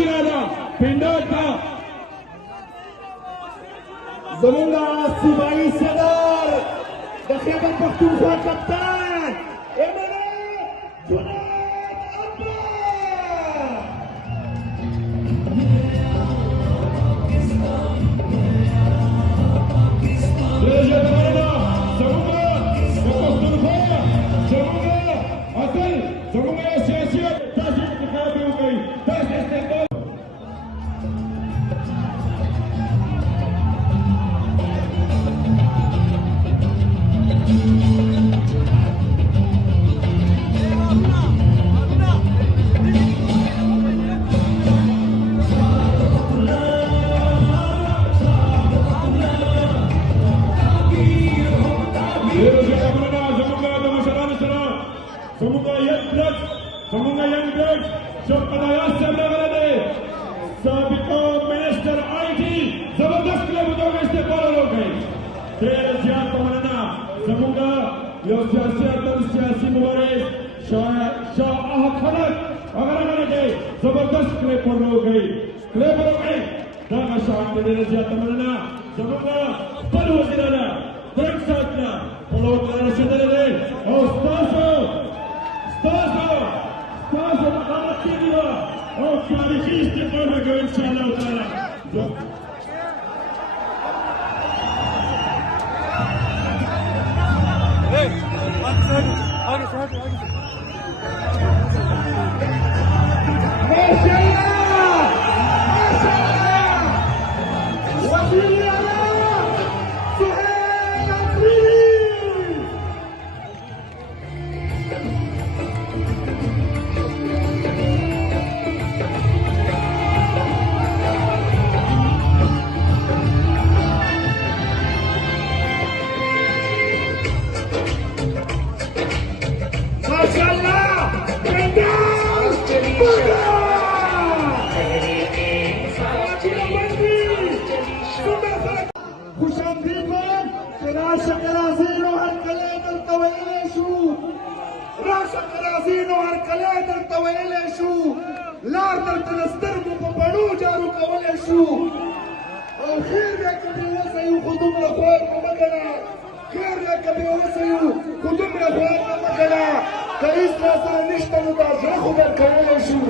سیاسي راځه پندال ته زمونږ صوبایي صدر د خیبر پښتونخوا کپتان جنید زمونږ ینګ بلډ چې قضایات صاحب راغلی دی سابقه منسټر آی ټي زبردست کلب ته استقبال وکړئ ډېر زیات مننه زمونږ یو سیاسي اتل سیاسي مبارز شاه احمد خلک هغه راغلی دی زبردست کلب وکړئ کلب وکړئ دغه شان ډېر زیات مننه زمونږ خپل وزیرانه درک ساتنه خپلو ته رسېدلی دی او ستاسو مقامات کېږي او تاریخي استقبال به کوو انشاءالله تعالی لار درته د سترګو په بڼو جارو کولی شو او خیر دی که بې وسه یو خو دومره خوار مو مه ګڼه خیر دی که بې وسه یو خو دومره خوار مو مه ګڼه که هېڅ راسره نشته نو دا زړه خو درکولی شو